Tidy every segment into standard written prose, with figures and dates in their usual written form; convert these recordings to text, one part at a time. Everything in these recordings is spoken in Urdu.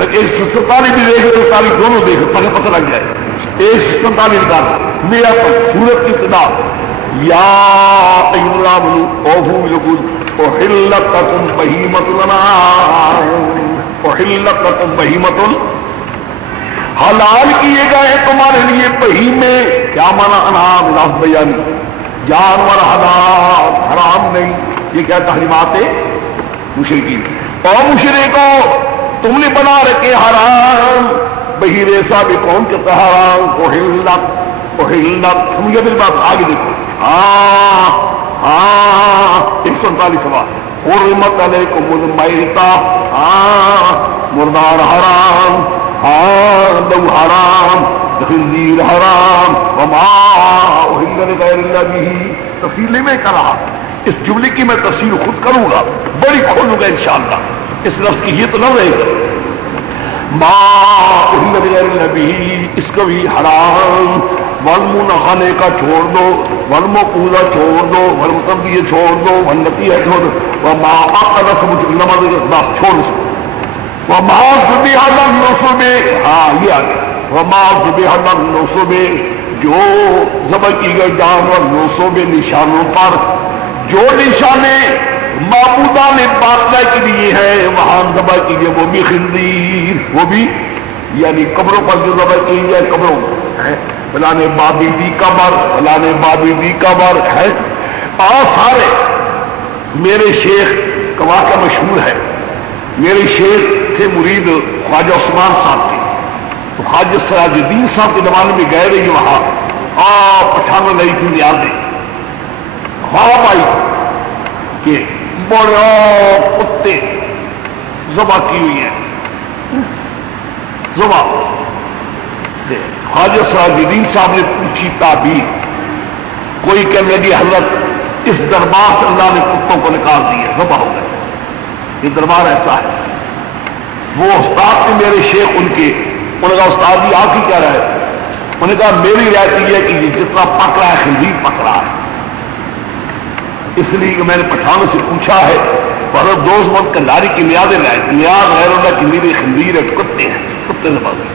ایک 47 بھی دیکھ 47 دونوں دیکھ پتہ لگ جائے 147 کا میرا سورت کی ابتدا یا ایھا اوفوا بالعقود احلت لکم بہیمۃ الانعام احلت لکم بہیمۃ حلال کیے گئے تمہارے لیے بہیمے کیا مانا انعام لفظ بیانی جانور حلال حرام نہیں یہ کیا تحریمات مشرکین اور مشرکوں تم نے بنا رکھے حرام بہیرے سا بھی کون کہتا حرام احلت سمجھے میری بات آگے دیکھو 139 سوال حرمت علیکم المیتۃ مردار حرام دم حرام خنزیر حرام وما احل لغیر اللہ به تفصیل میں کہا اس جملے کی میں تفصیل خود کروں گا بڑی کھولوں گا انشاءاللہ اس لفظ کی یہ تو نہ رہے گا ما احل لغیر اللہ به اس کو بھی حرام والمنخنہ کا چھوڑ دو والموقوذہ چھوڑ دو والمتردیہ چھوڑ دو والنطیحہ چھوڑ دو وما عقل سمجھ نماز بس چھوڑ دو وما ذبح للنصب یہ آگے وما ذبح للنصب جو ذبح کی گئی جانور نصب نشانوں پر جو نشانے معبودان باطلہ کے لیے ہے وہاں ذبح کی گئی وہ بھی خنزیر وہ بھی یعنی قبروں پر جو ذبح کی گئی قبروں ہے فلانے بابی دی قبر فلانے بابی دی قبر ہے اور سارے میرے شیخ کا واقعہ مشہور ہے میرے شیخ تھے مرید خواجہ عثمان صاحب کے تو خواجہ سراج الدین صاحب کے زمانے میں گئے رہی وہاں پٹھان نہیں تھی نیازیں خواب آئی کہ بڑے کتے ذبح کی ہوئی ہیں ذبح خواجہ سراج الدین صاحب نے پوچھی تعبیر کوئی کہنے لگی حضرت اس دربار سے اللہ نے کتوں کو نکال دیا ذبح ہو گئے یہ دربار ایسا ہے وہ استاد تھے میرے شیخ ان کے انہوں نے کہا استاد جی آپ ہی کیا رہے انہوں نے کہا میری رائے یہ ہے کہ یہ جتنا پک رہا ہے خنزیر پک رہا ہے اس لیے کہ میں نے پٹھانوں سے پوچھا ہے پر دوست من کنڈاری کی نیازیں لائے نیاز غیر اللہ کی میری خنزیر ہے کتے ہیں کتے سے بس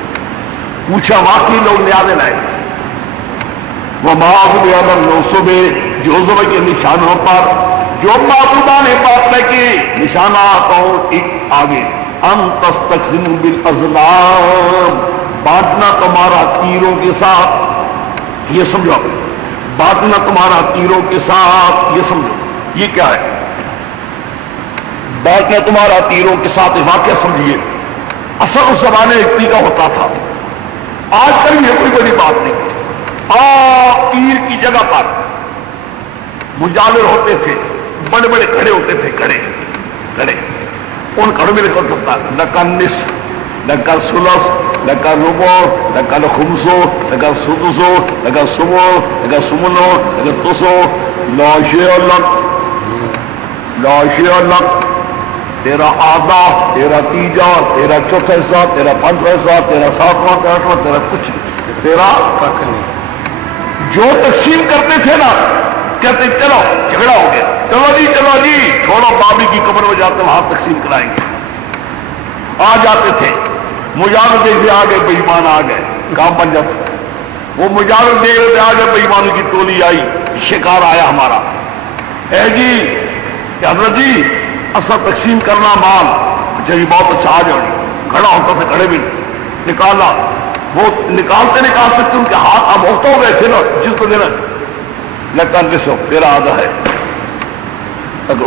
پوچھا واقعی لوگ نیازیں لائے وہ معاف نوسوں میں جو ذبح کے نشانوں پر جو معبودان باطلہ کے نشانات اور ایک آگے ان تستقسموا بالازلام بانٹنا تمہارا تیروں کے ساتھ یہ سمجھو بانٹنا تمہارا تیروں کے ساتھ یہ سمجھو یہ کیا ہے بانٹنا تمہارا تیروں کے ساتھ واقعہ سمجھیے اصل اس زمانے ایک طریقہ ہوتا تھا آج کل یہ کوئی بڑی بات نہیں تیر کی جگہ پر مجاور ہوتے تھے بڑے بڑے کھڑے ہوتے تھے کھڑے ان کھڑوں میں نکل سکتا لکا نصف لکا ثلث لکا ربع لکا خمسو لکا سدسو لکا سمو لکا سمنو لکا تسو لا شیء لک تیرا آدھا تیرا تیجا تیرا چوتھا حصہ تیرا پانچواں حصہ تیرا ساتواں تیرا آٹھواں تیرا کچھ تیرا جو تقسیم کرتے تھے نا کہتے چلو جھگڑا ہو گیا چلو جی چھوڑو بابی کی قبر میں جاتے وہاں تقسیم کرائیں گے آ جاتے تھے مجاور دیکھ سے آ گئے بےایمان آ گئے کام بن جاتا وہ مجاور دیکھ سے آ گئے بےایمانوں کی ٹولی آئی شکار آیا ہمارا اے جی کہ حضرت جی اصل تقسیم کرنا مال جی بہت اچھا آ جاؤ کھڑا ہوتا تھا کھڑے بھی نکالا وہ نکالتے ان کے ہاتھ اب ہوتا ہو گئے تھے نا جس کو دینا لگتا سو تیرا آدھا ہے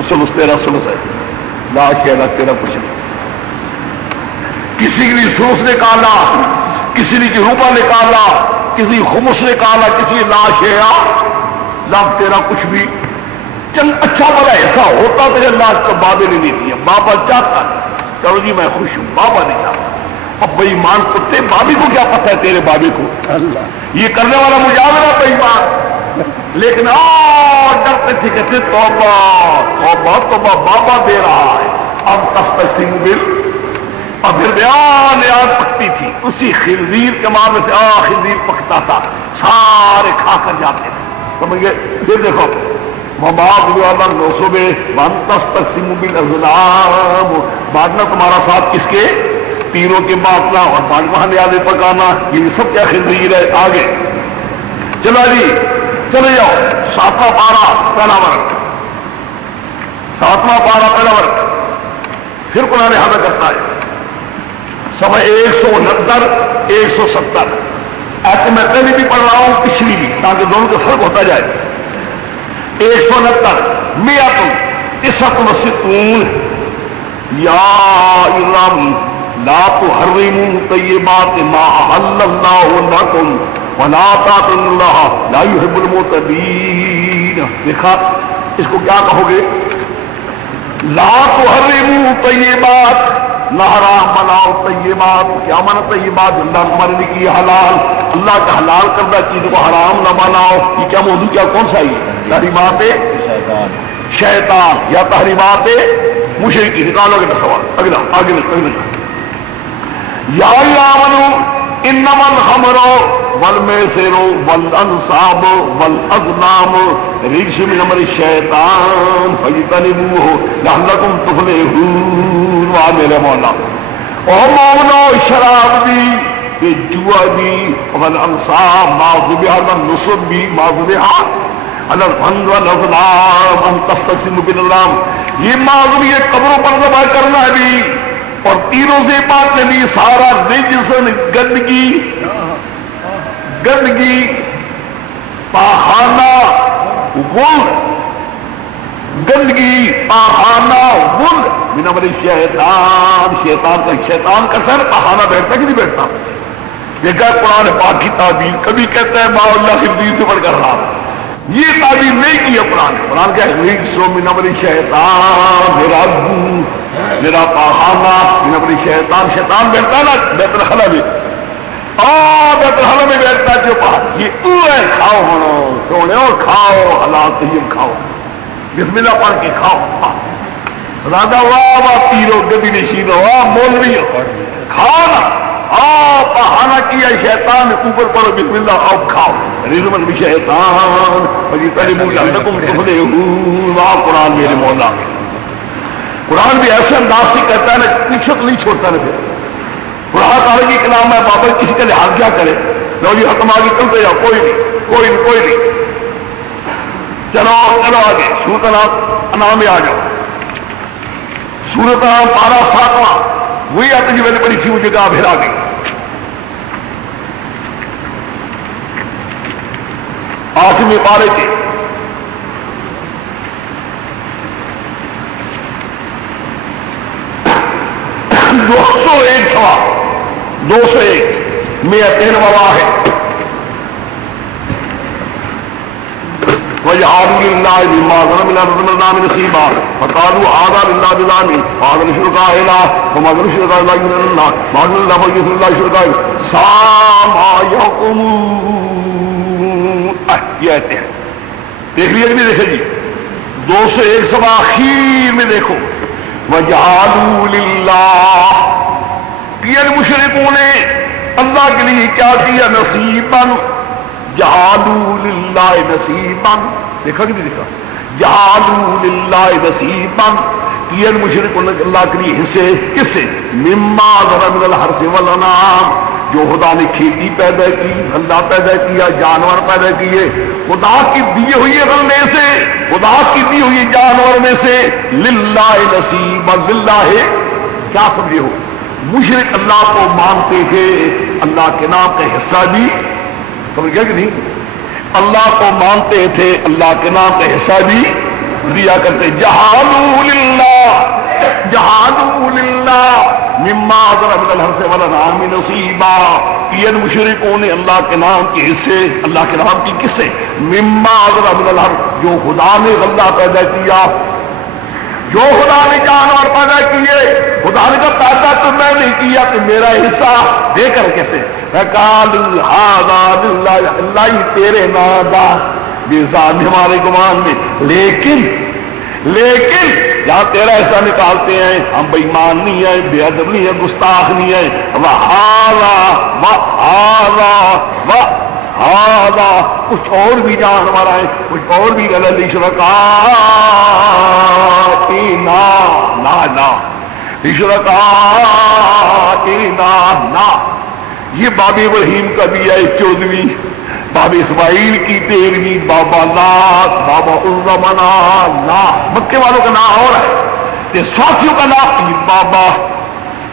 سلس تیرا سلس ہے لاش ہے تیرا کچھ نہیں کسی کے لیے سلس نکالا کسی نے روپا نکالا کسی خمس نکالا کسی لاش ہے لب تیرا کچھ بھی چند اچھا بڑا ایسا ہوتا تو لاش کو بابے نے نہیں دیا بابا چاہتا چلو جی میں خوش ہوں بابا نے چاہتا اب بےایمان کتے بابی کو کیا پتہ ہے تیرے بابے کو یہ کرنے والا مجاورہ بےایمان لیکن ڈرتے تھے کہتے توبہ توبہ توبہ بابا دے رہا ہے اب تستقسم بال اور پھر بیان یاد پکتی تھی اسی خنزیر کے معاملے سے خنزیر پکتا تھا سارے کھا کر جاتے تھے سمجھ گئے پھر دیکھو نوسو میں تستقسم بالازلام بانٹنا تمہارا ساتھ کس کے تینوں کے بانٹنا اور پانچواں نیازیں پکانا، یہ سب کیا خنزیر ہے؟ آگے چلو جی چلے جاؤ، 7واں پارا پہلا ورق، 7واں پارا پہلا ورق، پھر قرآن حاضر کرتا ہے صفحہ 169 170۔ ایسے میں پہلے بھی پڑھ رہا ہوں پچھلی بھی، تاکہ دونوں کا فرق ہوتا جائے۔ 169 میاتن اسۃ وستون یا ارام لا تحرموا طیبات ما احل اللہ لکم ولا تعتدوا اللہ لا يحب المعتدین۔ دیکھا اس کو کیا کہو گے؟ لا تحرموا طیبات، نہ حرام بناؤ طیبات۔ کیا مانا طیبات؟ اللہ تمہارے لیے کی حلال، اللہ کا حلال کردہ چیزوں کو حرام نہ بناؤ۔ یہ کیا موضوع کیا کون سا ہے؟ تحریمات شیطان یا تحریمات مشرکی؟ نکالو گے سوال اگلا آگے یا آمنو انما الخمر والمیسر والانصاب والازلام رجس من عمل الشیطان فاجتنبوہ لعلکم تفلحون۔ وہاں میرے مولا او مولا شراب بھی، یہ جوا بھی، والانصاب معذوب والنصب بھی، معذوب الفند والازلام ان تستقسموا بالازلام، یہ معذوب یہ قبروں پر ذبح کرنا بھی، اور تینوں سے بات بھی سارا رجسن گندگی پاخانہ غل، گندگی پاخانہ غل من عمل شیطان، شیطان کا سر پاخانہ بیٹھتا کہ نہیں بیٹھتا؟ دیکھا قرآن پاک کی تعبیر، کبھی کہتا ہے ما اللہ کی دین سے بڑھ کر رہا، یہ تعبیر نہیں کی ہے قرآن کیا ہے؟ رجس من عمل شیطان، میرا پاخانہ من عمل شیطان، شیطان بیٹھتا نا بیت الخلا میں، بیت الخلا میں بیٹھتا جو پاک، یہ ہے کھاؤ ہونا سونے اور کھاؤ حلال طیب کھاؤ، بسم اللہ پڑھ کے کھاؤ، راجا واہ واہ پیرو گدی نشینو واہ مولوی کھاؤ نا، پہانا کیا شیطان اوپر پڑھو بسم اللہ آؤ کھاؤ، رزمن بھی شیطان لعلکم تفلحون۔ واہ قرآن میرے مولا، قرآن بھی ایسے انداز سے کہتا ہے نا، نکشت نہیں چھوڑتا نا۔ پھر قرآن تعالیٰ کی کلام ہے، بابا کسی کا لحاظ کیا کرے؟ لو جی ختم آگے چلتے جاؤ، کوئی نہیں چلو آگے سورۃ انعام میں آ جاؤ، سورۃ انعام پارہ 7واں، وہی آتے جی میں نے پڑھی تھی وہ جگہ پھر آ گئی۔ آٹھویں پارے کے 201 سوال، 201 میتین واحد۔ وَجَعَلُوا لِلَّهِ مِمَّا ظَلَمَ مِنَ نَصِيبًا فَقَالُوا هَذَا لِلَّهِ بِزَعْمِهِمْ وَهَذَا لِشُرَكَائِنَا وَمَا كَانَ لِشُرَكَائِهِمْ لَا يُؤْمِنُونَ وَأَنزَلَ اللَّهُ فَيُحْيِي اللَّهُ شُرَكَائِهِ سَاءَ مَا يَحْكُمُونَ۔ یہ آیتیں ہیں، دیکھ لیجیے بھی، دیکھیں جی 201 سوا اخیر میں دیکھو، وَجَعَلُوا لِلَّهِ، کیا مشرکوں نے اللہ کے لیے کیا کیا؟ نصیباً، جعلوا للہ نصیبا، دیکھا کہ نہیں دیکھا؟ جعلوا للہ نصیبا، کیا مشرکوں نے اللہ کے لیے حصے، کس سے؟ مما ظهر من الحرث والانعام، جو خدا نے کھیتی پیدا کی، غلہ پیدا کیا، جانور پیدا کیے، خدا کی دی ہوئی غلے سے، خدا کی دی ہوئی جانور میں سے، للہ نصیبا، للہ کیا سمجھے ہو؟ مشرک اللہ کو مانتے تھے، اللہ کے نام کا حصہ بھی، سمجھ گیا کہ نہیں؟ اللہ کو مانتے تھے، اللہ کے نام کا حصہ بھی دیا کرتے۔ جعلوا للہ مما ظهر من الحرث والانعام نصیبا، یہ مشرکوں نے اللہ کے نام کے حصے، اللہ کے نام کی کس سے؟ مما ظهر من الحرث، جو خدا نے غلہ پیدا کیا، جو خدا نے جانور پیدا کیے، خدا نے کہا پیدا تو میں نہیں کیا تو میرا حصہ دے کر کہتے اللہ تیرے نادا بزاد ہمارے گمان میں، لیکن جہاں تیرا حصہ نکالتے ہیں ہم بے ایمان نہیں ہے، بے ادب نہیں ہے، گستاخ نہیں ہے، کچھ اور بھی جانور ہیں، کچھ اور بھی غلط شرکا نا شرکائنا نا، یہ باب ابراہیم کا بھی ہے 14ویں، باب اسماعیل کی 13ویں، بابا لات، بابا الزمنا نا، مکے والوں کا نام اور ہے، یہ ساتھیوں کا نام پیر بابا،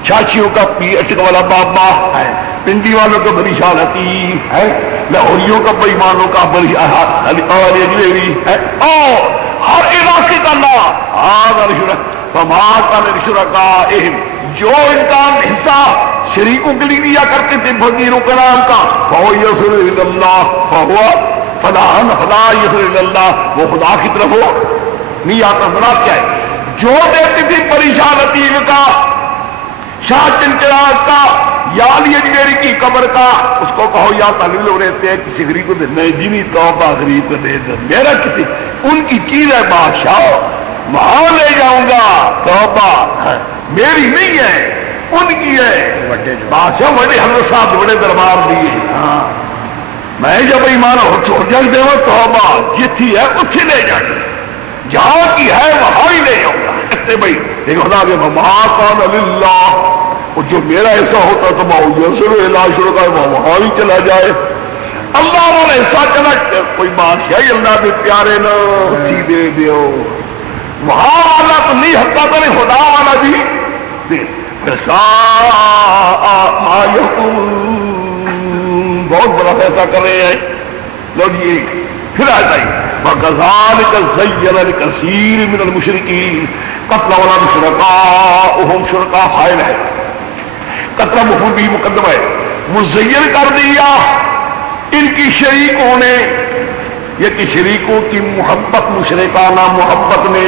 چاچیوں کا پیر اٹک والا بابا ہے، پنڈی والوں کا بڑی شاہ لطیف ہے، لاہوریوں کا بےمانوں کا بڑی اجمیری ہے، اور ہر علاقے کا نام جو ان کا حصہ شریکوں کے لیے دیا کرتے تھے فقیروں کے نام کا، فہو یسر اللہ، فہو فلا یسر اللہ، وہ خدا کی طرف ہو نہیں آتا۔ مراد کیا ہے؟ جو دیتے تھے پریشان لطیف کا، شاہ چنچراج کا، یا علی اجمیری کی قبر کا، اس کو کہو یا تعلیل ہو رہتے ہیں کسی غریب کو دے، نہیں جی نہیں، توبہ غریب کو دے دے، میرا کسی ان کی چیز ہے بادشاہ، وہاں لے جاؤں گا، توبہ میری نہیں ہے ان کی ہے، بادشاہ بڑے حضرت صاحب بڑے دربار دیے، ہاں میں جب ایمان ہو چھوڑ جگ دے توبہ جتھی ہے اتھی لے جائیں، جہاں کی ہے وہاں ہی لے جاؤں گا۔ کہتے بھائی دیکھو خدا کے وما کان للہ، اور جو میرا ایسا ہوتا تو یسر علاج کا وہاں ہی چلا جائے، اللہ والا ایسا چلا، کوئی بادشاہی اللہ کے پیارے نہ اسی دے دیو، وہاں والا تو نہیں ہٹتا تو نہیں، خدا والا بھی بہت بڑا فیصلہ کر رہے ہیں لوگ۔ یہ پھر آ جائیے وَكَذَلِكَ زَيَّنَ لِكَثِيرٍ مِّنَ الْمُشْرِكِينَ قَتْلَ أَوْلَادِ شُرَكَائِهِمْ، شرکاء فاعل ہے، قتل مفعول بھی مقدم ہے، مزین کر دیا ان کی شریکوں نے، یہ کہ شریکوں کی محبت مشرکانہ محبت نے،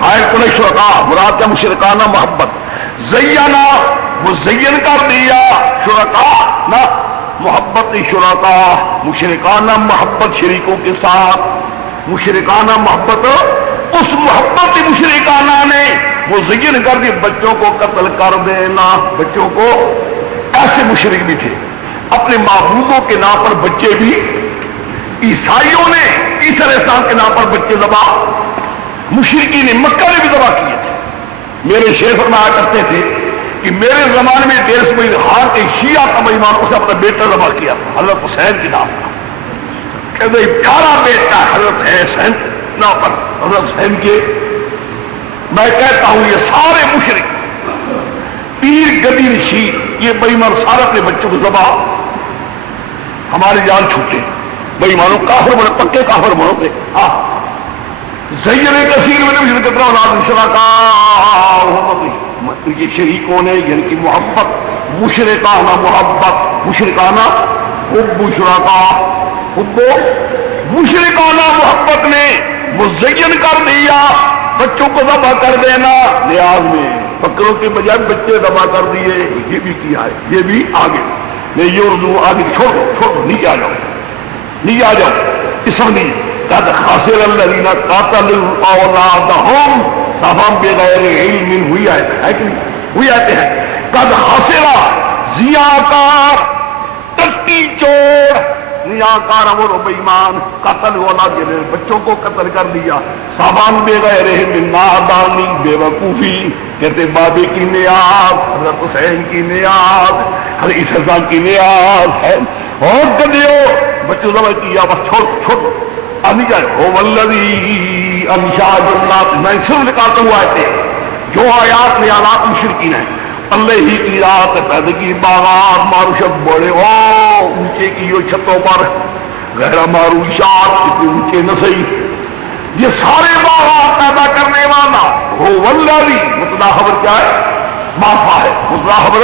فاعل کل شرکاء مراد کا مشرکانہ محبت، زینا مزین کر دیا، شرکاء نہ محبت شرکاء مشرکانہ محبت شریکوں کے ساتھ، مشرکانہ محبت، اس محبت مشرکانہ نے مزین کر دی بچوں کو قتل کر دینا، بچوں کو، ایسے مشرک بھی تھے اپنے معبودوں کے نام پر بچے بھی، عیسائیوں نے عیسی علیہ السلام کے نام پر بچے ذبح، مشرکین مکہ نے بھی ذبح کیے تھے۔ میرے شیخ فرمایا کرتے تھے کہ میرے زمانے میں 150 ہار کے شیعہ کا بےمان اسے اپنا بیٹا ذبح کیا تھا حضرت حسین کے نام پر، کہتے پیارا بیٹا حضرت حسین نام پر، حضرت حسین کے، میں کہتا ہوں یہ سارے مشرک پیر گدی نشی یہ بےمان سارے اپنے بچوں کو ذبح، ہماری جان چھوٹے بےمانوں کافر بنے، پکے کافر بنو گے۔ زین کثیر میں یہ شریکوں نے یعنی کہ محبت مشرکانہ محبت، مشرکانہ حب شرکاء، حب مشرکانہ محبت نے مزین کر دیا بچوں کو ذبح کر دینا، نیاز میں بکروں کے بجائے بچے ذبح کر دیے، یہ بھی کیا ہے، یہ بھی آگے نہیں، یہ اردو آگے چھوڑ دو نیچے آ جاؤ، نیچے آ جاؤ، اس میں قد خسر الذین قتلوا اولادہم سفہا بغیر علم، ہوئی آیت ہے کہ نہیں؟ ہوئی آتے ہیں قد خسر، زیاکار، ٹٹی چور، زیاکار اور بےمان، قتل اولاد بچوں کو قتل کر دیا، سفہا بغیر علم، نادانی بے وقوفی، کہتے بابے کی نیاز، حضرت حسین کی نیاز، حضرت عیسیٰ کی نیاز ہے، اور گدیو بچوں ذبح کیا، بس چھوڑ انشاء جنات، میں صرف نکالتا ہوا آئے تھے جو آیات میں آلات مشرکین ہیں، اللہ ہی کی رات پیدا کی باغات معروشت بڑے ہو اونچے کی یہ چھتوں پر غیر معروشات اتنے اونچے نہ صحیح، یہ سارے باغات پیدا کرنے والا ہو والذی، مبتدا خبر کیا ہے؟ معافا ہے، مبتدا خبر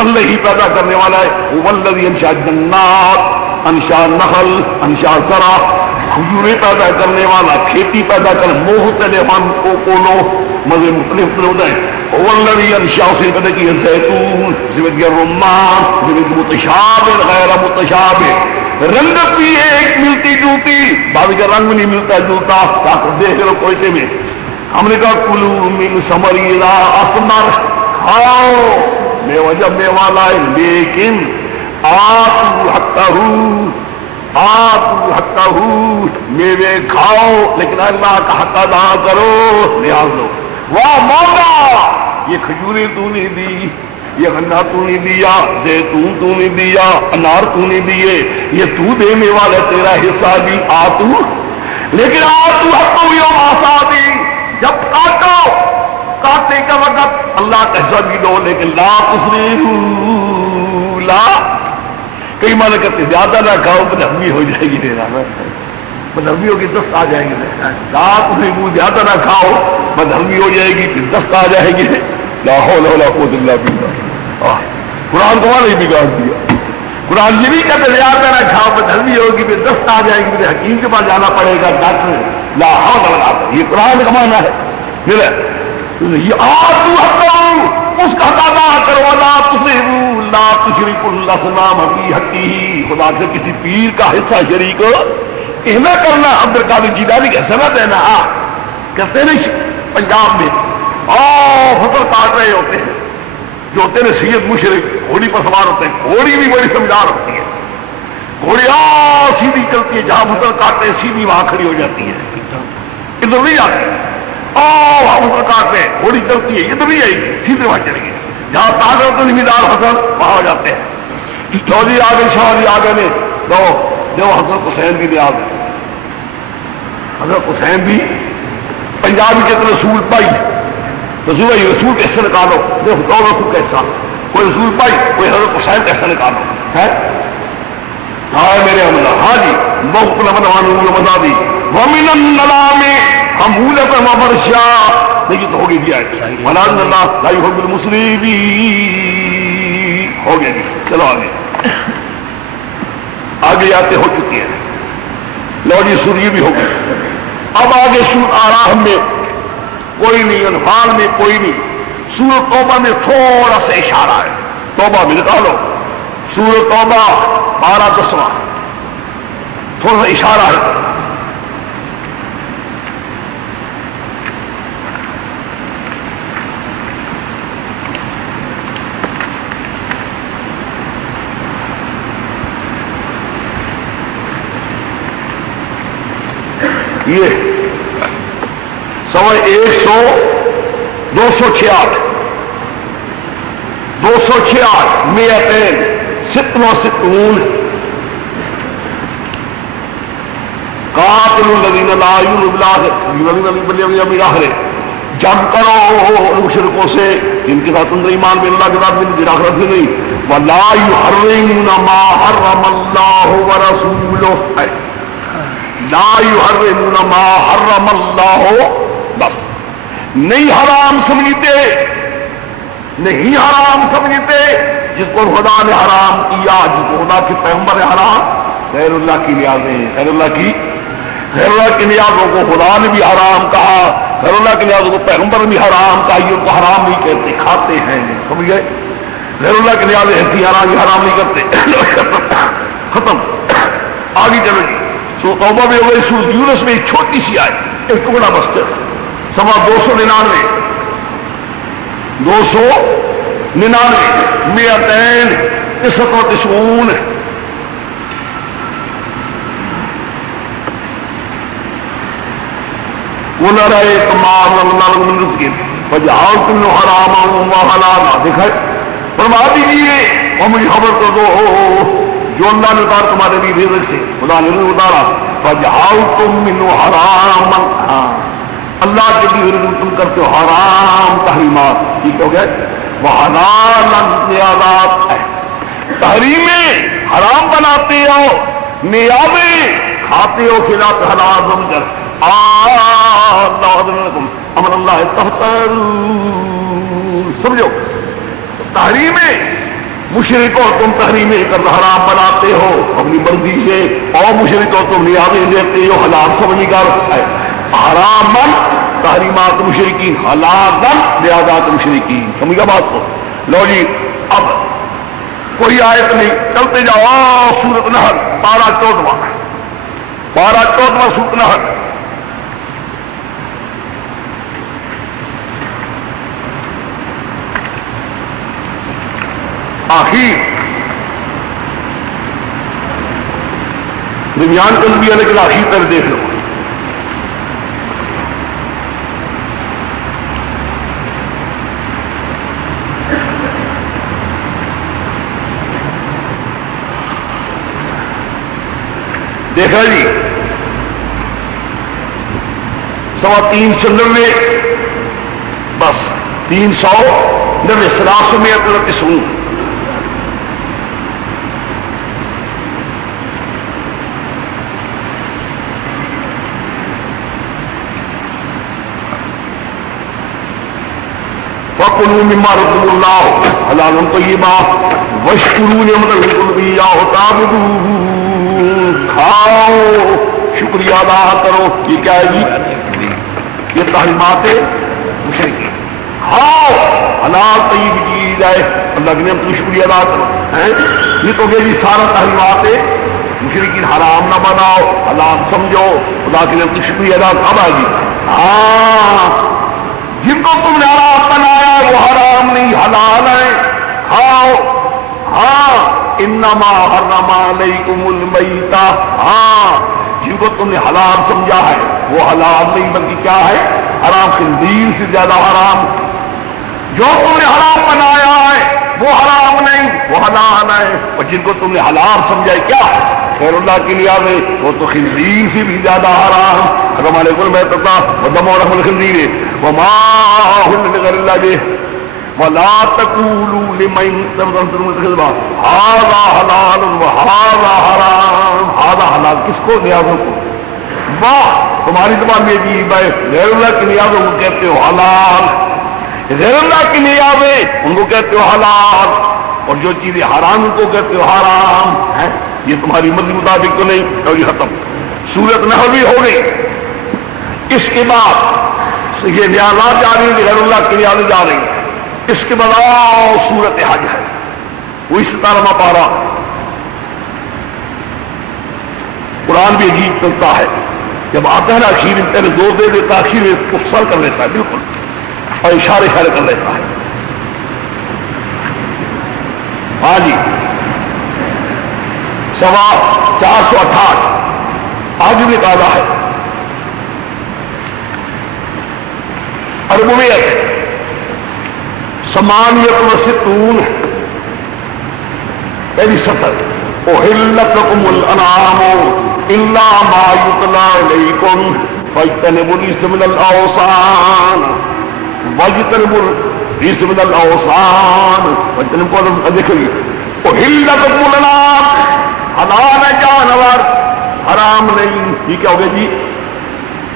اللہ ہی پیدا کرنے والا ہے، والذی انشاء جنات، انشاء نخل، انشاء زرع، کھجوریں پیدا کرنے والا، کھیتی پیدا کر، مختلفاً کوکولو مزے مختلف ہوتا ہے، والذی انشاء سے پیدا کی زیتون، زبد رمان، زبد متشابہ غیر متشابہ، رنگت بھی ایک ملتی جلتی، بعض کا رنگ نہیں ملتا جلتا، طاقت دیکھ لو کوئٹے میں، ہم نے کہا کلو من ثمری اثمر، کھاؤ میوہ جب میوہ لائے، لیکن آتو حقہ میوے کھاؤ لیکن اللہ کا حق ادا کرو، لحاظ دو، واہ مولا یہ کھجوریں تو نے دی، یہ غلہ تو نے دیا، زیتون تو نے دیا، انار تو نے دیے، یہ تو دینے والا، تیرا حصہ بھی آ تو، لیکن آ تو حق یوم آسادی، جب کاٹو کاٹنے کا وقت اللہ کا حصہ بھی دو، لیکن لا تسرفوا، لا کئی مانا کرتے زیادہ نہ کھاؤ بدہضمی ہو جائے گی، میرا بدہضمی ہوگی دست آ جائیں گے، لا تسرفوا زیادہ نہ کھاؤ بدہضمی ہو جائے گی، پھر دست آ جائے گی، لا حول ولا قوت الا باللہ۔ قرآن کو وہاں نہیں بگاڑ دیا، قرآن یہ بھی کہتے زیادہ نہ کھاؤ بدہضمی ہوگی، پھر دست آ جائے گی، پھر حکیم کے پاس جانا پڑے گا، ڈاکٹر، لا حول ولا قوت، یہ قرآن کا معنی ہے، یہ آتو حقو، اس کا ادا کرو، لا تسرفوا، لا تشرکوا الاسنام فی حقہ، خدا سے کسی پیر کا حصہ شریک نہ کرنا۔ عبد القادر جیلانی کا حصہ نہ دینا، کہتے نہیں پنجاب میں فصل کاٹ رہے ہوتے ہیں، جو ہوتے ہیں سید مشرق، گھوڑی پر سوار ہوتے ہیں، گھوڑی بھی بڑی سمجھدار ہوتی ہے، گھوڑی سیدھی چلتی ہے، جہاں فصل کاٹتے ہیں سیدھی وہاں کھڑی ہو جاتی ہے، ادھر نہیں آتی، فصل کاٹتے ہیں گھوڑی چلتی ہے، ادھر نہیں آئی سیدھے وہاں چلے گی، جہاں طاقت ذمہ فصل وہاں ہو جاتے ہیں۔ چودھری آگے شاہ جی آگے نے تو جو حضرت حسین بھی لیا، حضرت حسین بھی پنجابی کے رسول پائی، رسول بھائی رسول کا حصہ نکالو، دو رسول کا حصہ، کوئی رسول پائی کوئی حضرت حسین کا حصہ نکالو، ہے ہاں میرے اللہ، ہاں جی بہت مزا دی ومن النلام حمولۃ ومرشا، نہیں تو ہوگی دیا ملان اللہ لا يحب المسلمین، ہو گیا جی، چلو آگے آتے ہو چکی ہے، لو جی سوری بھی ہو گئی، اب آگے سورۃ اعراف میں کوئی نہیں، انفال میں کوئی نہیں، سورۃ توبہ میں تھوڑا سا اشارہ ہے، توبہ میں نکالو سورۃ توبہ 12 تھوڑا سا اشارہ ہے، یہ 266 266 66 قاتلوا الذین لا یؤمنون بالآخرہ، جنگ کرو مشرکوں سے جن کے ساتھ اندر ایمان میں اللہ کے ساتھ بھی آخرت سے نہیں، ولا یحرمون ما حرم اللہ ورسولہ، لا یحرمون ما حرم اللہ، بس نہیں حرام سمجھتے، نہیں حرام سمجھتے جس کو خدا نے حرام کیا، جس کو خدا کے پیغمبر نے حرام، غیر اللہ کی نیازیں، غیر اللہ کی نیازوں کو خدا نے بھی حرام کہا، غیر اللہ کی نیازوں کو پیغمبر نے بھی حرام کہا، یہ ان کو حرام نہیں کہتے، کھاتے ہیں، سمجھ گئے؟ غیر اللہ کی نیازیں ایسی حرام نہیں کرتے، ختم۔ آگے چلو جی، سورۃ توبہ میں ہو گئی، سورۃ یونس میں ایک چھوٹی سی آئے، ایک ٹکڑا بس سوا 299 299 299 وجعلتم حراما وحلالا، دیکھا فرما دیجیے اور مجھے خبر کر دو جو اللہ نے اتارا تمہارے لیے رزق سے، خدا نے نہیں اتارا، وجعلتم منه حراما، اللہ کے لیے رزق تم کرتے ہو حرام تحریمات، ٹھیک ہو گئے، وحلالا نیازات، تحریمیں حرام بناتے ہو، نیازیں کھاتے ہو، کھلاتے حلال سمجھ کر، امر اللہ تحتر، سمجھو تحریمیں مشرکو تم تحریمیں کر حرام بناتے ہو اپنی مرضی سے، اور مشرکو تم نیازیں دیتے ہو حلال سمجھ کر، حرامن تحریمات مشرکین، حلالن نیازات مشرکین، سمجھا بات کو؟ لو جی اب کوئی آیت نہیں، چلتے جاؤ سورۃ نحل 12-14 سورۃ نحل، آخر درمیان کر بھی ہے لیکن آخر تک دیکھ لو، دیکھا جی 399 بس 390 390 وَكُلُوا مِمَّا رَزَقَكُمُ اللَّهُ حَلَالًا طَيِّبًا وَاشْكُرُوا نِعْمَتَ اللَّهِ إِيَّاهُ تَعْبُدُونَ کھاؤ شکریہ ادا کرو. یہ کیا ہے جی؟ یہ تحریمات مشرکین. کھاؤ حلال طیب چیز ہے اللہ کی نعمت کا شکریہ ادا کرو. یہ تو کہ جی سارا تحریمات مشرکین حرام نہ بناؤ حلال سمجھو خدا کی نعمت کا شکریہ ادا کرو. اب جی ہاں جن کو تم نے حرام بنایا وہ حرام نہیں حلال ہے کھاؤ. ہاں انما حرم علیکم المیتہ. ہاں جن کو تم نے حلال سمجھا ہے وہ حلال نہیں بلکہ کیا ہے حرام. خنزیر سے زیادہ حرام. جو تم نے حرام بنایا ہے وہ حرام نہیں وہ حلال ہے. اور جن کو تم نے حلال سمجھا ہے کیا خیر اللہ کے لیے آوے وہ تو خنزیر سے بھی زیادہ حرام. حرم علیکم المیتہ ودم ولحم الخنزیر وما أهل لغير الله به ولا تقولوا لمن هذا حلال وهذا حرام. هذا حلال کس کو نیازوں کو. واہ تمہاری زبان میں عجیب ہے. غیر اللہ کی نیازوں کو کہتے ہو حلال. غیر اللہ کی نیازیں ان کو کہتے ہو حلال. اور جو چیزیں حرام ان کو کہتے ہو حرام. یہ تمہاری مرضی مطابق تو نہیں. اور یہ ختم سورت نحل بھی ہو گئی. اس کے بعد یہ نیازات جا رہی ہیں غیر اللہ کی نیازیں جا رہی ہیں. اس کے بعد سورت حج ہے وہ 17واں پارہ. قرآن بھی عجیب چلتا ہے جب آتا ہے نا اخیر میں پہلے زور دے دیتا اخیر میں مختصر کر لیتا ہے بالکل اور اشارے کر لیتا ہے. ہاں جی 468 آج بھی تازہ ہے. ربوبیت 68 پہلی 70 احلت لکم الانعام الا ما یتلی علیکم فاجتنبوا الرجس من الاوثان واجتنبوا الرجس من الاوثان واجتنبوا دیکھیے احلت لکم الانعام حلال ہے جانور حرام نہیں. یہ کیا ہو گیا جی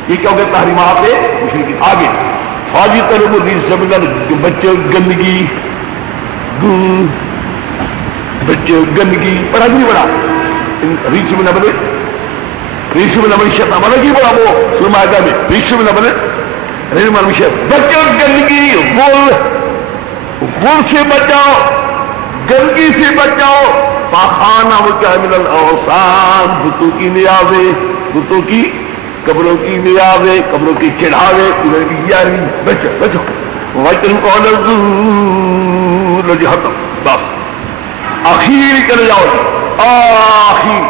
یہ کیا ہو گیا تحریمات مشرکین. آگے فاجی طلب الرجس من بچے گندگی بڑا نہیں بڑا ریچ میں نہ بنے ریچ میں نہ بنے شیطان بنا کی بڑا وہ سرمایہ میں ریچ میں نہ بنے بچے گندگی غل سے بچاؤ گندگی سے بچاؤ. پاخانہ وہ کیا من الاوثان بتوں کی نیازیں بتوں کی قبروں کی نیازیں قبروں کی چڑھاوے بچو بچو وطن کو ختم. بس آخر چلے جاؤ آخر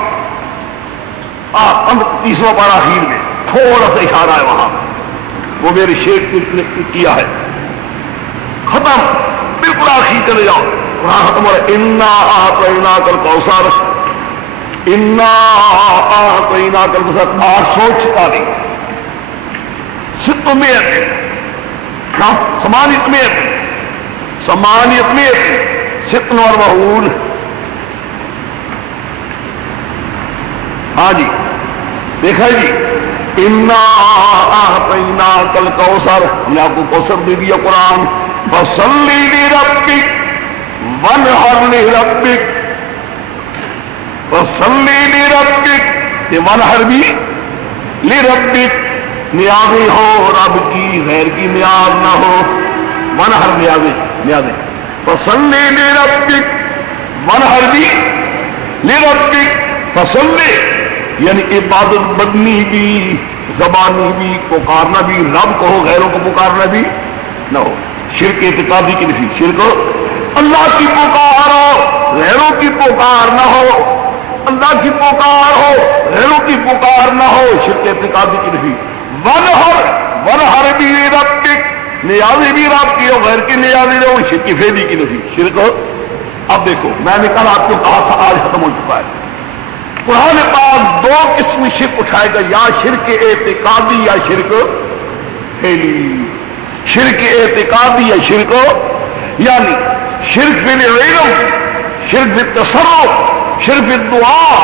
30واں پارہ آخر میں تھوڑا سا اشارہ ہے وہاں وہ میرے شیخ نے کیا ہے. ختم بالکل آخر چلے جاؤ وہاں ختم ہو رہا ہے. انا اعطیناک الکوثر انا اعطیناک الکوثر. 800 نہیں 600 ثمانیت میں 46 ہاں جی دیکھا جی انا اعطیناک الکوثر ہم نے آپ کو کوثر دے دیا. قرآن فصلی لربک وانحر لربک فصلی لربک یہ وانحر بھی لربک نیازیں ہو رب کی غیر کی نیاز نہ ہو. وانحر نیازیں فصلی لربک وانحر بھی لربک. فصلی یعنی عبادت بدنی بھی زبانی بھی پکارنا بھی رب کو ہو غیروں کو پکارنا بھی نہ ہو. شرک اعتقادی کی نہیں شرک اللہ کی پکار ہو غیروں کی پکار نہ ہو. اللہ کی پکار ہو غیروں کی پکار نہ ہو. شرک اعتقادی کی نہیں. ونہر بھی ربک نیازی بھی رب کی ہو غیر کی نیازی ہو. شرک فیدی کی نہیں شرک. اب دیکھو میں نے کل آپ کو کہا تھا آج ختم ہو چکا ہے. قرآن پاک دو قسم شرک اٹھائے گا، یا شرک اعتقادی یا شرک فعلی. شرک اعتقادی یا شرک یعنی شرک بالعلم، شرک بالتصرف، شرک بالدعا.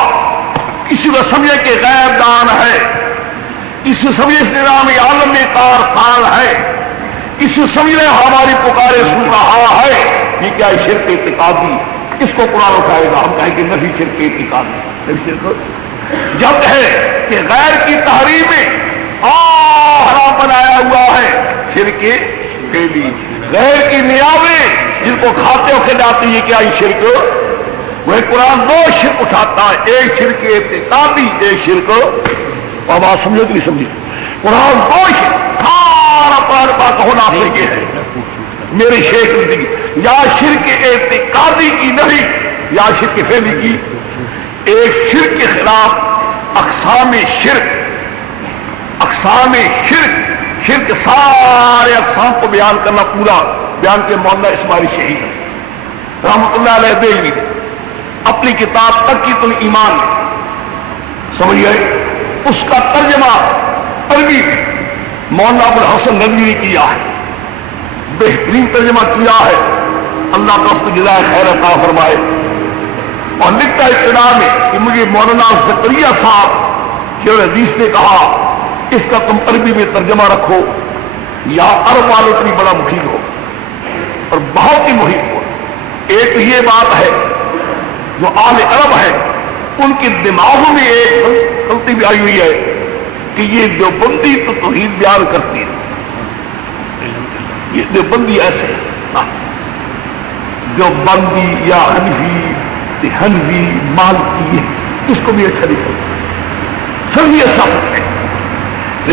کسی کو سمجھے کہ غیب دان ہے، کسی کو سمجھے اس نظام عالم میں کارساز ہے، کسی کو سمجھے ہماری پکارے سن رہا ہے. یہ کیا ہے؟ شرک اعتقادی. اس کو قرآن اٹھائے گا. ہم کہیں گے نہیں شرک اعتقادی. جب ہے کہ غیر کی تحریم میں حرام بنایا ہوا ہے شرک فعلی. غیر کی نیازیں جن کو کھاتے ہو کے جاتی ہے، کیا یہ شرک؟ وہ قرآن دو شرک اٹھاتا ہے، ایک شرک اعتقادی، ایک شرک. اور بات سمجھو کہ نہیں سمجھے؟ قرآن دو شرک سارا قرآن پاک ہونا یہ ہے. میری شیخ زندگی یا شرک اعتقادی کی نہیں یا شرک فعلی کی. ایک شرک کے خلاف اقسام شرک، اقسام شرک، شرک سارے اقسام کو بیان کرنا پورا بیان کے مولانا اسماعیل شہید رحمۃ اللہ علیہ دہلوی نے اپنی کتاب تقیۃ الایمان سمجھیے، اس کا ترجمہ عربی میں مولانا ابو الحسن ندوی نے کیا ہے. بہترین ترجمہ کیا ہے. اللہ کا اس کو جزائے خیر عطا فرمائے. اور لکھتا ہے ابتدا میں کہ مجھے مولانا زکریا صاحب جو حدیث نے کہا اس کا تم عربی میں ترجمہ رکھو، یا عرب والوں کے لیے بڑا مفید ہو اور بہت ہی مفید ہو. ایک یہ بات ہے جو اہل عرب ہے ان کے دماغوں میں ایک غلطی بھی آئی ہوئی ہے کہ یہ جو بندی تو توحید بیان کرتی ہے. یہ جو بندی ایسے جو بندی یا حنفی مالکی ہے، اس کو بھی اچھا نہیں کرتا. سب یہ اچھا سکتے ہیں.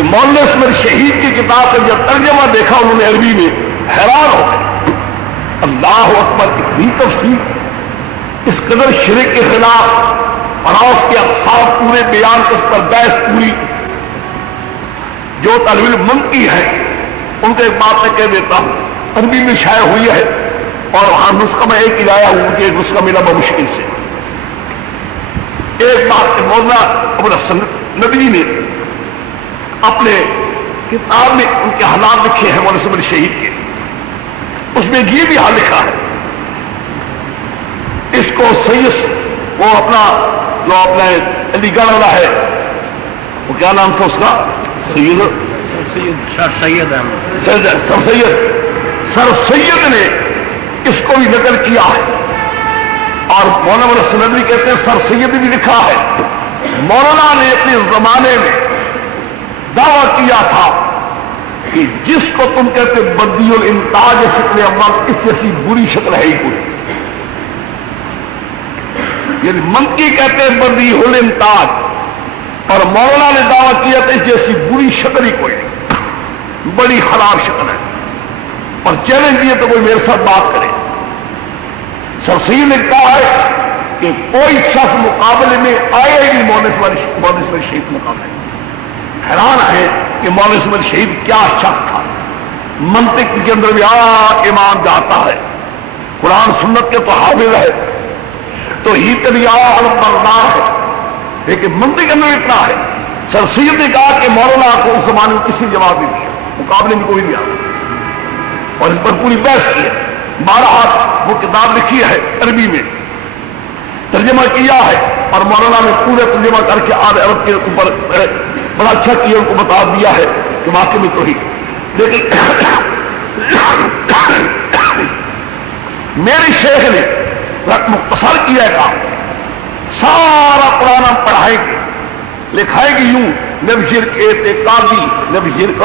مولانا اسماعیل شہید کی کتاب کا جب ترجمہ دیکھا انہوں نے عربی میں حیران ہو گئے. اللہ اکبر، اتنی تفصیل، اس قدر شرک کے خلاف اور اس کے اقسام پورے بیان، اس پر بحث پوری. جو طالب علم منطقی ہے ان کو ایک بات میں کہہ دیتا ہوں، عربی میں شائع ہوئی ہے اور وہاں نسخہ میں ایک ہی لایا ہوں، مجھے ایک نسخہ ملا بمشکل سے. ایک بات مولانا ابو الحسن ندوی نے اپنے کتاب میں ان کے حالات لکھے ہیں مولانا اسماعیل شہید کے، اس میں یہ بھی حال لکھا ہے. اس کو سید وہ اپنا جو اپنا علی گڑھ والا ہے وہ کیا نام تھا اس کا؟ سید سر سید نے اس کو بھی نقل کیا ہے. اور مولانا ندوی کہتے ہیں سر سید بھی لکھا ہے. مولانا نے اپنے زمانے میں دعویٰ کیا تھا کہ جس کو تم کہتے بدی الانتاج شکل عمل، اس جیسی بری شکل ہے ہی کوئی. یعنی منطقی کہتے ہیں بدی الانتاج، اور مولانا نے دعویٰ کیا تھا اس جیسی بری شکل ہی کوئی نہیں، بڑی خراب شکل ہے. اور چیلنج دیے تو کوئی میرے ساتھ بات کرے. سرسید نے کہا ہے کہ کوئی شخص مقابلے میں آئے ہی مولانا اسماعیل شہید مقابلے. حیران ہے کہ مولانا اسماعیل شہید کیا شخص تھا. منطق کے اندر بھی امام جاتا ہے، قرآن سنت کے تو حافظ ہے، تو ہی بردار ہے، لیکن منطق کے اندر اتنا ہے. سرسید نے کہا کہ مولانا کو اس زمانے میں کسی جواب نہیں دیا، مقابلے میں کوئی نہیں آیا، اور اس پر پوری بحث کی ہے. 12 وہ کتاب لکھی ہے عربی میں، ترجمہ کیا ہے، اور مولانا نے پورے ترجمہ کر کے آدھے عرب کے اوپر بڑا اچھا کیا، ان کو بتا دیا ہے کہ واقعی میں تو ہی. لیکن میرے شیخ نے مختصر کیا ہے کام، سارا قرآن ہم پڑھائیں گے، لکھائیں گے یوں نبی شرک اعتقادی، نبی شرک،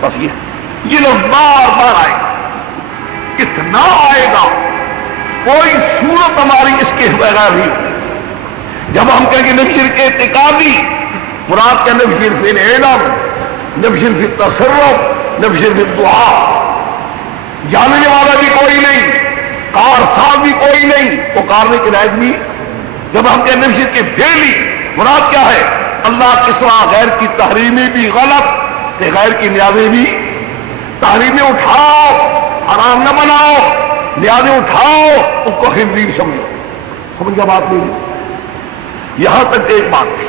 بس یہ لوگ بار بار آئے گا. کتنا آئے گا، کوئی صورت ہماری اس کے بغیر نہیں. جب ہم کہیں گے نبی شرک اعتقادی، مراد کا نبی شرک علم، نبی شرک تصرف، نبی شرک دعا، جاننے والا بھی کوئی نہیں، کارساز بھی کوئی نہیں، پکارنے کے لائق بھی. جب ہم کہیں نبی شرک فعلی، مراد کیا ہے؟ اللہ کے سوا غیر کی تحریمیں بھی غلط، کہ غیر کی نیازیں بھی. تحریمیں اٹھاؤ، حرام نہ بناؤ، نیازیں اٹھاؤ، اس کو خنزیر سمجھو. سمجھ گیا بات نہیں؟ یہاں تک ایک بات تھی.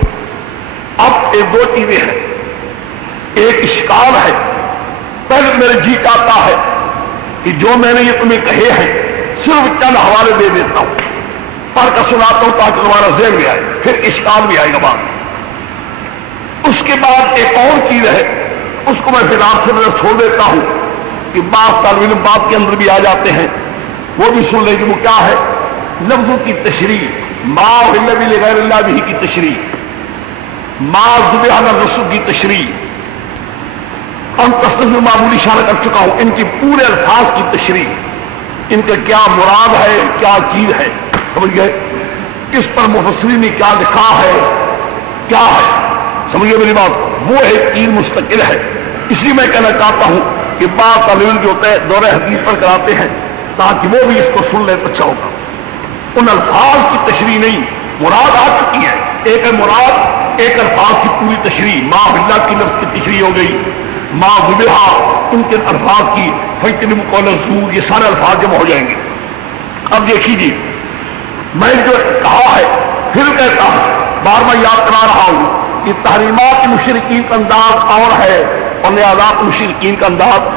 اب ایک دو چیزیں ہیں. ایک اشکال ہے. پہلے میرے جی چاہتا ہے کہ جو میں نے یہ تمہیں کہے ہیں صرف چند حوالے دے دیتا ہوں, پڑھ کر سناتا ہوں تاکہ تمہارا ذہن میں آئے, پھر اشکال بھی آئے گا بعد. اس کے بعد ایک اور چیز ہے, اس کو میں پھر آپ سے چھوڑ دیتا ہوں کہ بعض طالب علم بات کے اندر بھی آ جاتے ہیں, وہ بھی سن لیں کہ وہ کیا ہے. لفظوں کی تشریح, ما اہل بھی لغیر اللہ بھی کی تشریح, ما ذبح علی الرسل کی تشریح, ہم تصنیف معمولی اشارہ کر چکا ہوں. ان کی پورے الفاظ کی تشریح, ان کا کیا مراد ہے, کیا چیز ہے, سمجھ گئے. اس پر مفسرین نے کیا لکھا ہے, کیا ہے, سمجھ گئے میری بات. وہ ایک چیز مستقل ہے. اس لیے میں کہنا چاہتا ہوں کہ بعض طالب علم جو ہوتے ہیں دورہ حدیث پر کراتے ہیں تاکہ وہ بھی اس کو سن لے تو اچھا ہوگا. ان الفاظ کی تشریح نہیں, مراد آ چکی ہے. ایک ہے مراد, ایک الفاظ کی پوری تشریح. ما باللہ کی لفظ کی تشریح ہو گئی, ما ذبح ان کے الفاظ کی, فیتنم قول الزور, یہ سارے الفاظ جمع ہو جائیں گے. اب دیکھیے میں جو کہا ہے پھر کہتا ہوں, بار بار یاد کرا رہا ہوں کہ تحریمات مشرکین کا انداز اور ہے اور نیازات مشرکین کا انداز.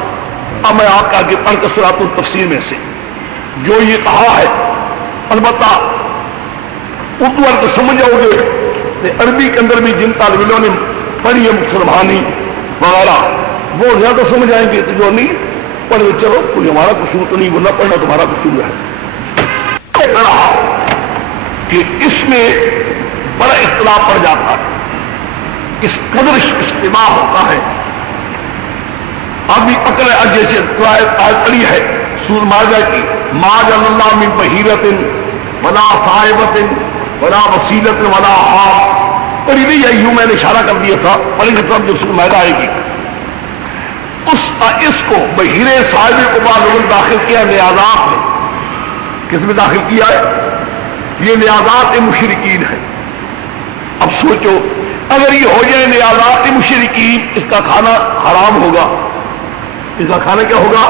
اب میں آپ کا آگے پڑھ کر سناتا ہوں تفسیر میں سے جو یہ کہا ہے. البتہ اردو تو سمجھ جاؤ گے کہ عربی کے اندر بھی جن طالب علموں نے پڑھی ہے مسلمانی وغیرہ وہ زیادہ سمجھ آئیں گے. تو جو نہیں پڑھے چلو کوئی ہمارا قصور تو نہیں, بولنا پڑھنا تمہارا قصور ہے. رہا کہ اس میں بڑا اختلاف پڑ جاتا ہے, اس قدر اجتماع ہوتا ہے. ابھی پکڑ جیسے پڑی ہے سورہ مائدہ کی, ما جعل اللہ من بحیرۃ ولا صاحبۃ ولا وسیلۃ ولا حام, پڑھی نہیں ہے, یوں میں نے اشارہ کر دیا تھا, پڑھیں گے تب جو سورہ مائدہ آئے گی. اس کو بحیرے صاحبے کو بعد لوگوں داخل کیا نیازات میں. کس میں داخل کیا ہے؟ یہ نیازات مشرکین ہے. اب سوچو اگر یہ ہو جائے نیازات مشرکین, اس کا کھانا حرام ہوگا. اس کا کھانا کیا ہوگا؟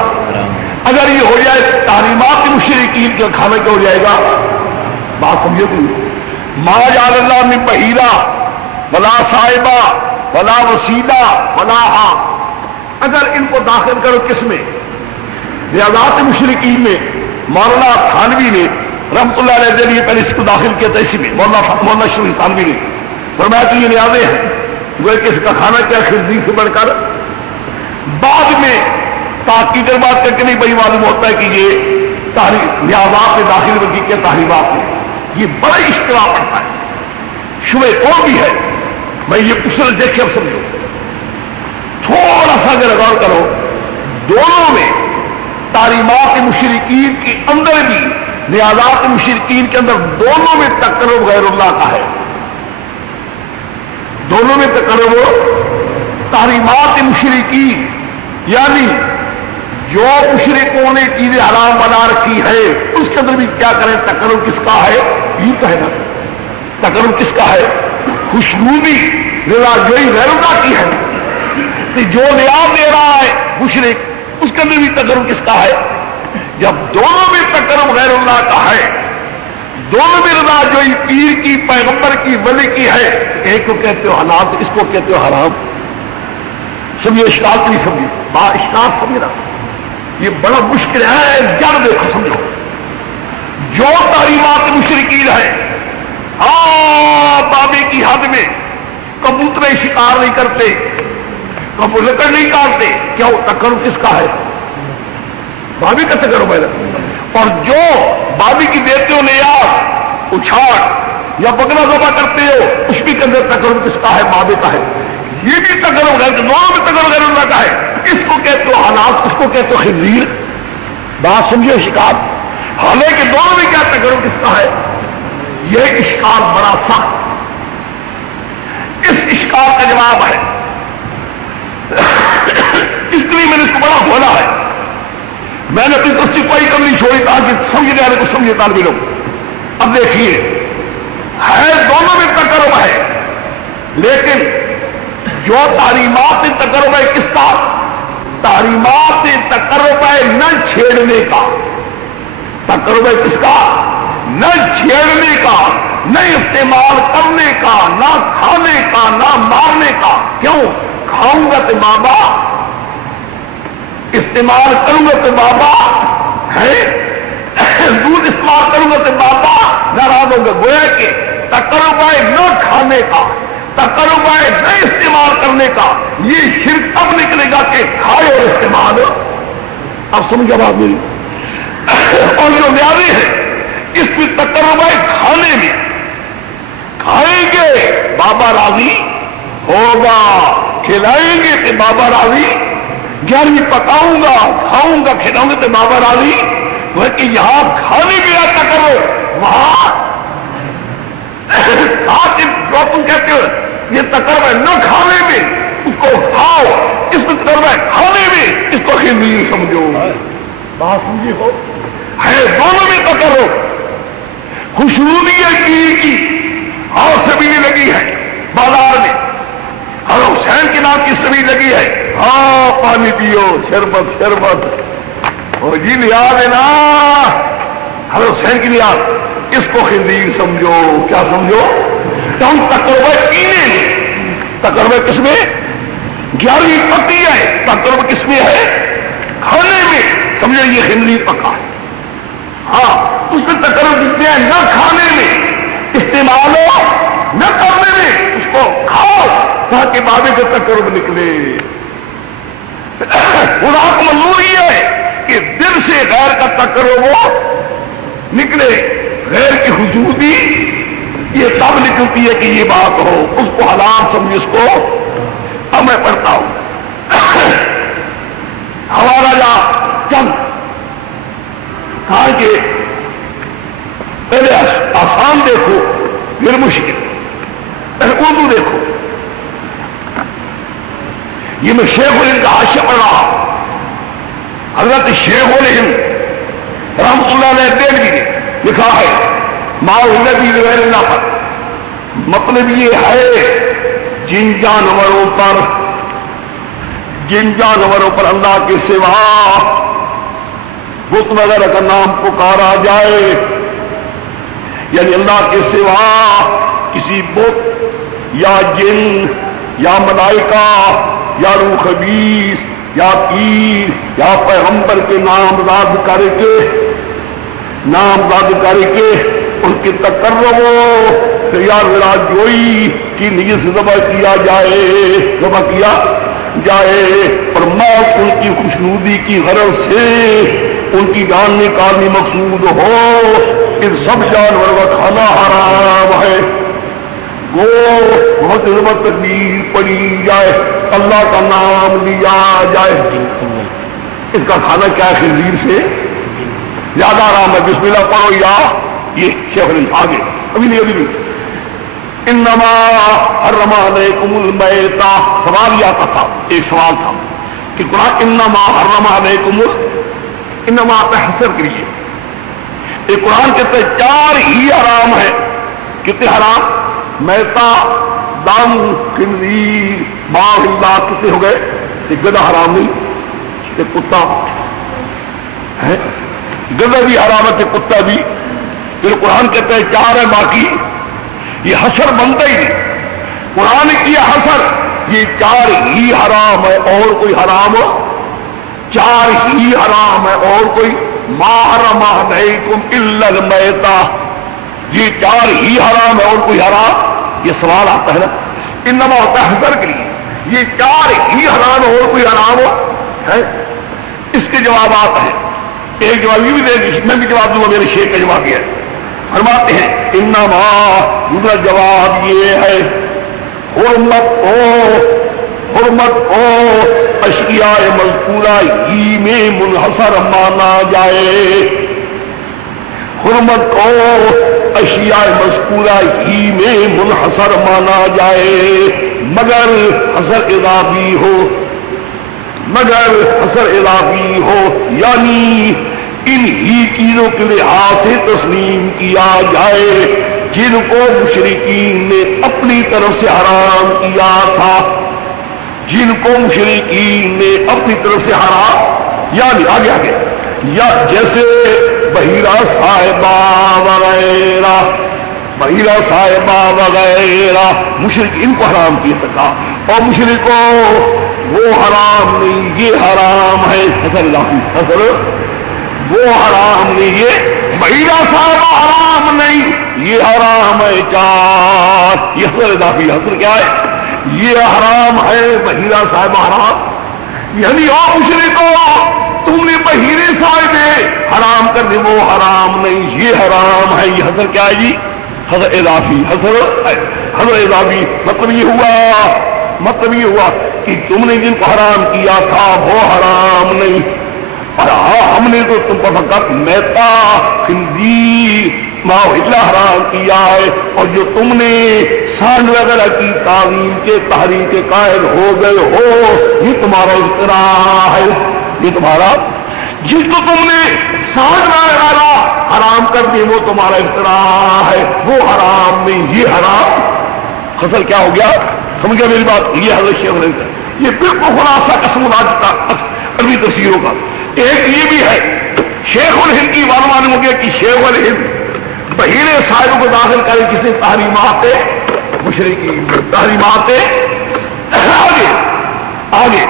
اگر یہ ہو جائے تعلیمات مشرکین کا کھانا کیا ہو جائے گا؟ بات سمجھے تو, ما جعل اللہ من بحیرہ ولا صاحبہ ولا وسیلہ ولا حام. اگر ان کو داخل کرو کس میں؟ نیازات مشرکین میں. مولانا تھانوی نے رحمت اللہ علیہ نے پہلے اس کو داخل کیا تھا اسی میں, مولانا شریف تھانوی نے فرمایا کہ یہ نیازیں ہیں, وہ کس کا کھانا کیا خنزیر سے بڑھ کر. بعد میں تحقیق بات کر کے نہیں بھائی معلوم ہوتا ہے کہ یہ نیازات میں داخل ہوگی کیا تحریمات میں. یہ بڑا اشتراک پڑتا ہے, شبہ اور بھی ہے. میں یہ اسے دیکھے اب سمجھو, تھوڑا سا اگر غور کرو, دونوں میں تعلیمات مشرکین کے اندر بھی نیازات مشرکین کے اندر دونوں میں تقرب غیر اللہ کا ہے. دونوں میں تقرب تعلیمات مشرکین یعنی جو مشرکوں نے چیزیں حرام بنا رکھی ہے اس کے اندر بھی کیا کریں, تقرب کس کا ہے؟ یہ کہنا تقرب کس کا ہے؟ خوشبودی رضا جوئی غیر اللہ کی ہے. جو نیاز دے رہا ہے مشرک, اس کے اندر بھی تقرب کس کا ہے؟ جب دونوں میں تقرب غیر اللہ کا ہے, دونوں میں رضا جوئی پیر کی, پیغمبر کی, ولی کی ہے, ایک کو کہتے ہو حلال, اس کو کہتے ہو حرام. سمجھے اشکال تو نہیں سمجھے, با اشکال سمجھ رہا. یہ بڑا مشکل ہے. جڑ دیکھو سمجھو, جو تعلیمات مشرکین ہے بابے کی حد میں کبوتریں شکار نہیں کرتے, لکڑ نہیں کاٹتے, کیا وہ تقرب کس کا ہے؟ بابی کا تقرب ہے. اور جو بابی کی دیتے ہو نیاز اچھاڑ یا بکرا ذبح کرتے ہو اس بھی کے اندر تقرب کس کا ہے؟ بابے کا ہے. یہ بھی تقرب غیر, دونوں میں تقرب غیر اللہ کا ہے. اس کو کہتے ہو حالات, اس کو کہتے ہو خنزیر. بات سمجھے شکار. حالانکہ دونوں میں کیا تقرب کس کا ہے؟ یہ اشکال بڑا سخت. اس اشکال کا جواب ہے, اس لیے میں نے اس کو بڑا بولا ہے. میں نے اپنی دوستی کوئی کم نہیں چھوڑی تاکہ سمجھنے والے کو سمجھے طالب علم. اب دیکھیے ہے دونوں میں تقرب ہے, لیکن جو تعلیمات تقرب ہے کس کا؟ تعلیمات تقرب ہے نہ چھیڑنے کا. تقرب ہے کس کا؟ نہ چھیڑنے کا، نہ استعمال کرنے کا، نہ کھانے کا، نہ مارنے کا۔ کیوں؟ کھاؤں گا تو بابا، استعمال کروں گا تو بابا ہے، دودھ استعمال کروں گا تو بابا ناراض ہوں گا۔ گویا کہ تقرب ہے نہ کھانے کا، تقرب ہے نہ استعمال کرنے کا۔ یہ شرک اب نکلے گا کہ کھائے اور استعمال۔ اب سمجھا بات میری؟ اور جو نیازی ہے اس میں تقرب ہے کھانے میں، کھائیں گے بابا راضی ہوگا، کھلائیں گے کہ بابا راضی، 11ویں پکاؤں گا، کھاؤں گا، کھلاؤں گے تو بابا راضی۔ وہ کہ یہاں کھانے میں آتا کرو، وہاں جو تم کہتے ہو یہ تقرب ہے نہ کھانے میں، اس کو کھاؤ، اس میں تقرب ہے کھانے میں، اس کو خنزیر سمجھو۔ بات سمجھی ہو؟ ہے دونوں میں تقرب۔ خوشبو بھی ہے کی اور سبھی لگی ہے بازار میں، اور حسین کے نام کی سبھی لگی ہے، ہاں پانی پیو، شربت شربت، اور جی نیاز ہے نا ہر حسین کی نیاز، اس کو خنزیر سمجھو۔ کیا سمجھو؟ تو ہم تقرب پینے میں، تقرب کس میں؟ 11ویں پکی ہے، تقرب کس میں ہے؟ کھانے میں۔ سمجھو یہ خنزیر پکا ہے، ہاں اس میں تقرب جتنے ہیں نہ کھانے میں، استعمال ہو نہ کرنے میں، اس کو کھاؤ تاکہ بابے کا تقرب نکلے۔ خدا کو منظور یہ ہے کہ دل سے غیر کا تقرب وہ نکلے، غیر کی حضوری یہ تب نکلتی ہے کہ یہ بات ہو، اس کو حلال سمجھ، اس کو۔ اب میں پڑھتا ہوں ہمارا جا چند کہا کہ پہلے آسان دیکھو پھر مشکل، پہلے اردو دیکھو۔ یہ میں شیخ الہند کا حاشیہ پڑھ رہا ہوں، حضرت شیخ الہند رحمۃ اللہ علیہ دہلوی نے لکھا ہے ما الذی غیر اللہ پر، مطلب یہ ہے جن جانوروں پر اللہ کے سوا بت وغیرہ کا نام پکارا جائے، یعنی اللہ کے سوا کسی بت یا جن یا ملائکہ یا روح خبیث یا پیر یا پیغمبر کے نامزد کر کے ان کی تقرب یا جوئی کی نیت سے ذبح کیا جائے اور موت ان کی خوشنودی کی غرض سے ان کی جان نکالنی مقصود ہو، ان سب جانوروں کا کھانا حرام ہے۔ گو بہت ضرورت تکبیر پڑی جائے، اللہ کا نام لیا جائے، اس کا کھانا کیا ہے؟ خنزیر سے زیادہ آرام ہے۔ بسم اللہ پڑھو یا یہ شیخ الہند آگے ابھی نہیں انما حرم علیکم المیتہ، سوال یہ آتا تھا، ایک سوال تھا کہ قرآن انما حرم علیکم، انما حسر کے لیے ایک قرآن کہتے ہیں 4 ہی حرام ہے۔ کتنے حرام؟ میتہ، دم، خنزیر، باغ اللہ، کتنے ہو گئے؟ ایک گدھا حرام نہیں، ایک کتا ہے، گدھا بھی حرام ہے، کتا بھی۔ پھر قرآن کہتے ہیں 4 ہے، باقی یہ حسر بنتا ہی نہیں۔ قرآن کیا حسر، یہ 4 ہی حرام ہے اور کوئی حرام ہو، 4 ہی حرام ہے اور کوئی ما حرم علیکم الا المیتہ، یہ 4 ہی حرام ہے اور کوئی حرام۔ یہ سوال آتا ہے نا، انما ہوتا ہے حسر کے لیے، یہ 4 ہی حرام ہے اور کوئی حرام ہو ہے۔ اس کے جوابات ہیں، ایک جواب یہ بھی دے گی، میں بھی جواب دوں گا، میرے شیخ کا جواب یہ ہے، فرماتے ہیں انما، دوسرا جواب یہ ہے حرمت کو اشیاء مذکورہ ہی میں منحصر مانا جائے، حرمت کو اشیاء مذکورہ ہی میں منحصر مانا جائے، مگر حصر اضافی ہو، یعنی ان ہی چیزوں کے لحاظ سے تسلیم کیا جائے جن کو مشرکین نے اپنی طرف سے حرام کیا تھا، جن کو مشرکین نے اپنی طرف سے حرام، یعنی آگے یا جیسے بحیرہ صاحبہ وغیرہ، بحیرہ صاحبہ وغیرہ مشرک ان کو حرام کیا تھا، اور مشرکوں وہ حرام نہیں یہ حرام ہے، حضر وہ حرام نہیں یہ بحیرہ صاحبہ حرام نہیں یہ حرام ہے، کیا یہ حضر اضافی حضر کیا ہے، یہ حرام ہے بحیرہ صاحبہ حرام، یعنی اور مشرکوں تم نے بحیرے صاحبے حرام کرنے وہ حرام نہیں یہ حرام ہے، یہ حضر کیا ہے جی، حضر اضافی، حضر اضافی مطلب یہ ہوا کہ تم نے جن کو حرام کیا تھا وہ حرام نہیں، اور ہاں ہم نے تو تم کو فقط میتا خنزیر ما اہل حرام کیا ہے، اور جو تم نے سانڈ وغیرہ کی تعظیم کے تحریم کے قائل ہو گئے ہو یہ تمہارا اختراع ہے، یہ تمہارا جس کو تم نے سانڈ وغیرہ حرام کر دی وہ تمہارا اختراع ہے، وہ حرام نہیں یہ حرام، حاصل کیا ہو گیا، سمجھ گیا میری بات، یہ حضرت شیخ الہند ہے، یہ بالکل خلاصہ قسم کا عربی تفسیروں کا، ایک یہ بھی ہے شیخ الہند کی معلوم ہو گیا کہ شیخ الہند بحیرے صاحب کو داخل کرے کسی تحریمات مشرکین، تحریمات آگے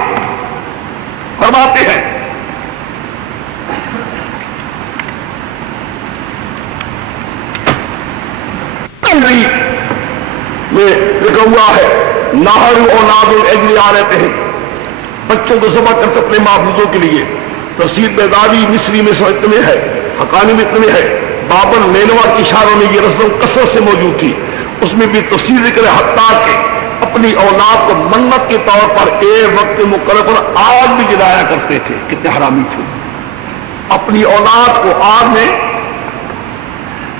فرماتے ہیں میں لکھا ہوا ہے نہر اولاد الاجر آ رہتے ہیں، بچوں کو ذبح کرتے اپنے محفوظوں کے لیے، تفسیر بیداوی مصری میں اتنے ہے، حقانی میں اتنے ہے، بابل نینوا کی اشاروں میں یہ رسم کثرت سے موجود تھی، اس میں بھی تفسیر ذکر حتیٰ کہ اپنی اولاد کو منت کے طور پر ایک وقت مقرر پر آگ بھی جلایا کرتے تھے، کتنے حرامی تھے، اپنی اولاد کو آگ میں،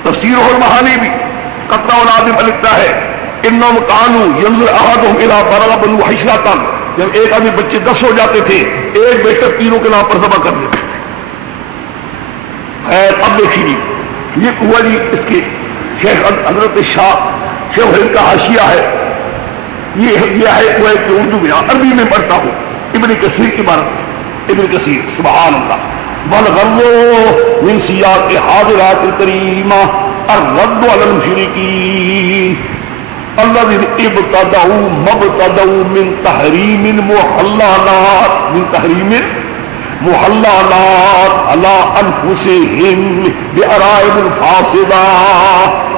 تفسیر المعانی بھی قطع اولاد میں لکھتا ہے انہم کانوا ینظر احدہم الی برغ بنو حشرۃ، جب ایک آدمی بچے 10 ہو جاتے تھے ایک بیٹا تینوں کے نام پر ذبح کر دیتے تھے، اب دیکھیے یہ ہوا جی اس کے شیخ حضرت شاہ شیخ الہند کا حاشیہ ہے، یہ ہے وہ کہ اردو میں عربی میں پڑھتا ہوں ابن کثیر کی بات، ابن کثیر سبحان اللہ، والغرض من سیاق حاضرات الکریمہ الرد علی المشرکین الذین ابتدعوا مبتدعوا من تحریم المحللات على انفسهم بارائب الفاسدہ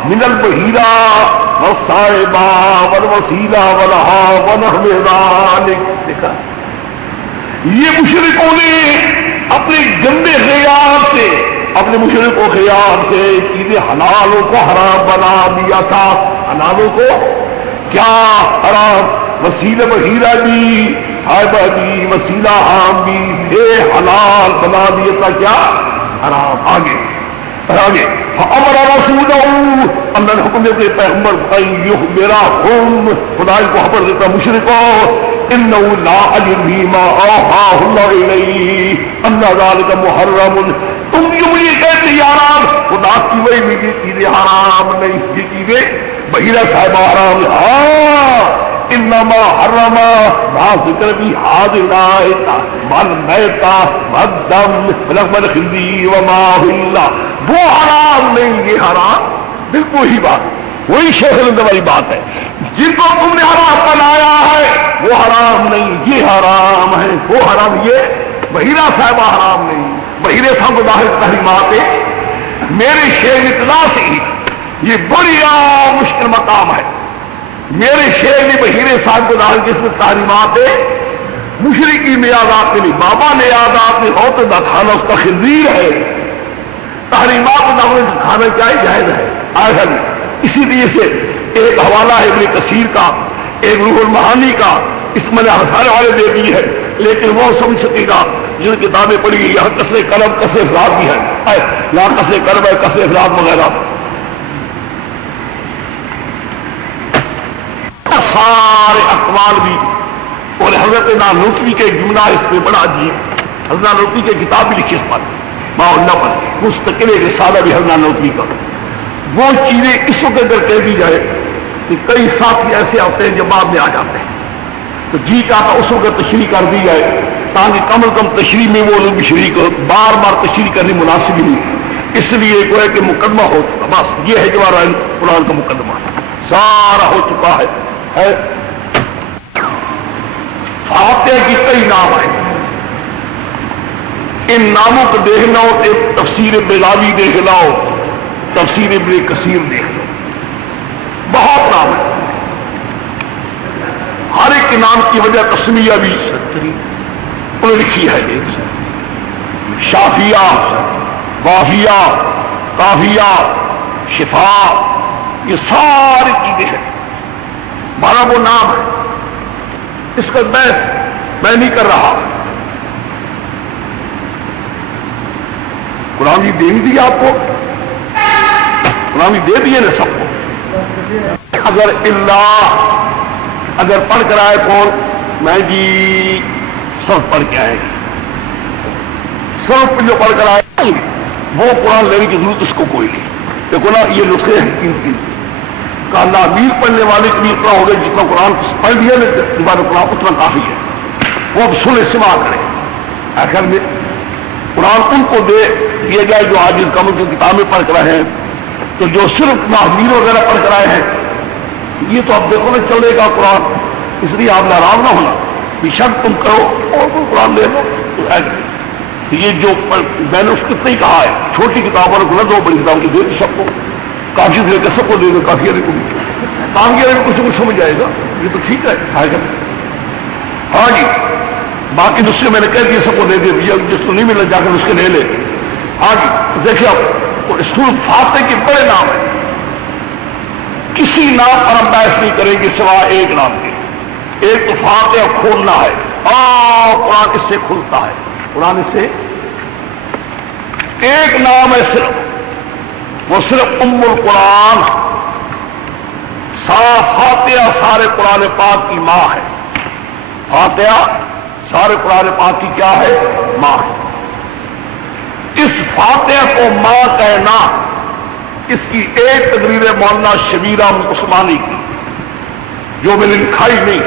من البحیرہ والصائبہ والوسیلہ والہا ونحو ذلک، دیکھا یہ مشرکوں نے اپنے گندے خیال سے، اپنے مشرکوں خیال سے چیزیں حلالوں کو حرام بنا دیا تھا، حلالوں کو کیا حرام، وسیلہ بحیرہ بھی صاحبہ بھی وسیلہ عام بھی بے حلال بنا دیا تھا، کیا حرام، آگے فامر رسولہ، اللہ نے حکم دیتے پیغمبر یخبرہم، خدا کو خبر دیتا مشرکوں انہ لا اجد فیما اوحیٰ اللہ الی ان ذلک محرم، تم کیوں یہ کہتے یاران خدا کی وہی میری چیزیں حرام نہیں، یہ چیزیں بحیرہ صاحبہ حرام، ہاں انما حرم ما ذکر بھی حاضرات والمیتہ والدم ولحم الخنزیر وما اہل، وہ حرام نہیں یہ حرام، بالکل ہی بات وہی شیخ الہند والی بات ہے، جن کو تم نے حرام بنایا ہے وہ حرام نہیں یہ حرام ہے، وہ حرام یہ بحیرہ صاحبہ حرام نہیں، بحیرے صاحب کو ظاہر تحریمات میرے شیخ اطلاع سے ہی یہ بڑی مشکل مقام ہے، میرے شیخ نے بحیرے صاحب کو ظاہر جس میں تحریمات مشرکی نے آزاد نہیں، بابا نے آزاد نہیں ہو تو کھانا اس کا خنزیر ہے، تحریمات کھانا چاہیے جائز ہے آخر، اسی لیے سے ایک حوالہ ہے ابن کثیر کا، ایک روح المعانی کا، اس میں نے ہر حوالے دے دی ہے، لیکن وہ سمجھ سکے گا جن کتابیں پڑھی گئی، یہاں کثر قلم کثر افراد بھی ہے، یہاں کثر قلم ہے کثر افراد وغیرہ، سارے اقوال بھی، اور حضرت نانوتوی کے جملہ اس میں بڑا عجیب، حضرت نانوتوی کے کتاب بھی لکھی اس پر ماحولہ پر مستقل رسالہ بھی حضرت نانوتوی کا، وہ چیزیں اس وقت اگر کہہ دی جائے کہ کئی ساتھی ایسے آتے ہیں جو بعد میں آ جاتے ہیں، تو جی چاہتا اس وقت تشریح کر دی جائے تاکہ کم از کم تشریح میں وہ لوگ بھی شریک ہو، بار بار تشریح کرنی مناسب ہی نہیں، اس لیے گویا کہ مقدمہ ہو چکا، بس یہ ہے جو قرآن کا مقدمہ سارا ہو چکا ہے۔ فاتحہ کی کئی نام آئے، ان ناموں کو دیکھ لو، ایک تفسیر بیضاوی دیکھ لو، تفسیر ابن کثیر دیکھ لو، بہت نام ہے، ہر ایک نام کی وجہ تسمیہ بھی انہوں نے لکھی ہے، شافیہ، وافیہ، کافیہ، شفا، یہ ساری چیزیں ہیں، ہمارا وہ نام ہے، اس کا میں نہیں کر رہا، قرآن بھی دے دیا آپ کو، قرآن بھی دے دیے نا سب کو۔ اگر پڑھ کر آئے کون، میں جی سب پڑھ کے آئے گا، سب جو پڑھ کر آئے وہ قرآن لینے کی ضرورت اس کو کوئی نہیں۔ دیکھو نا یہ نسخے ہیں تین کہنا امیر پڑھنے والے کے لیے اتنا ہوگا جتنا قرآن پڑھ لیا نا دوبارہ قرآن اتنا کافی ہے، وہ اب سنے سما کرے، آخر میں قرآن ان کو دے دیا جائے جو آج کم کی کتابیں پڑھ کر آئے ہیں، تو جو صرف محمیر وغیرہ پڑھ کر آئے ہیں یہ تو اب دیکھو نا چلے گا قرآن، اس لیے آپ ناراض نہ ہونا، بے شک تم کرو اور کوئی قرآن دے لو تو یہ جو میں نے اس کو نہیں کہا ہے، چھوٹی کتابوں کو نہ دو، بڑی کتاب کی دے دو سب کو، کافی دے کے سب کو دے دو، کافی کو کام کیا کچھ کچھ سمجھ جائے گا، یہ تو ٹھیک ہے۔ ہاں جی باقی دوسرے میں نے کہہ دیا سب کو دے دے، جس کو نہیں ملا جا کر اس کے لے لے۔ ہاں جی دیکھیے اب سورۃ فاتحہ کے بڑے نام ہیں، کسی نام پر ہم بحث نہیں کریں گے سوائے ایک نام کے، ایک تو فاتحہ کھولنا ہے، اور قرآن اس سے کھلتا ہے، قرآن اس سے ایک نام ہے صرف، وہ صرف ام القرآن، فاتحہ سارے قرآن پاک کی ماں ہے، فاتحہ سارے قرآن پاک کی کیا ہے؟ ماں ہے۔ اس فاتحہ کو ماں کہنا، اس کی ایک تقریر مولانا شبیرہ عثمانی کی جو میں نے لکھائی نہیں،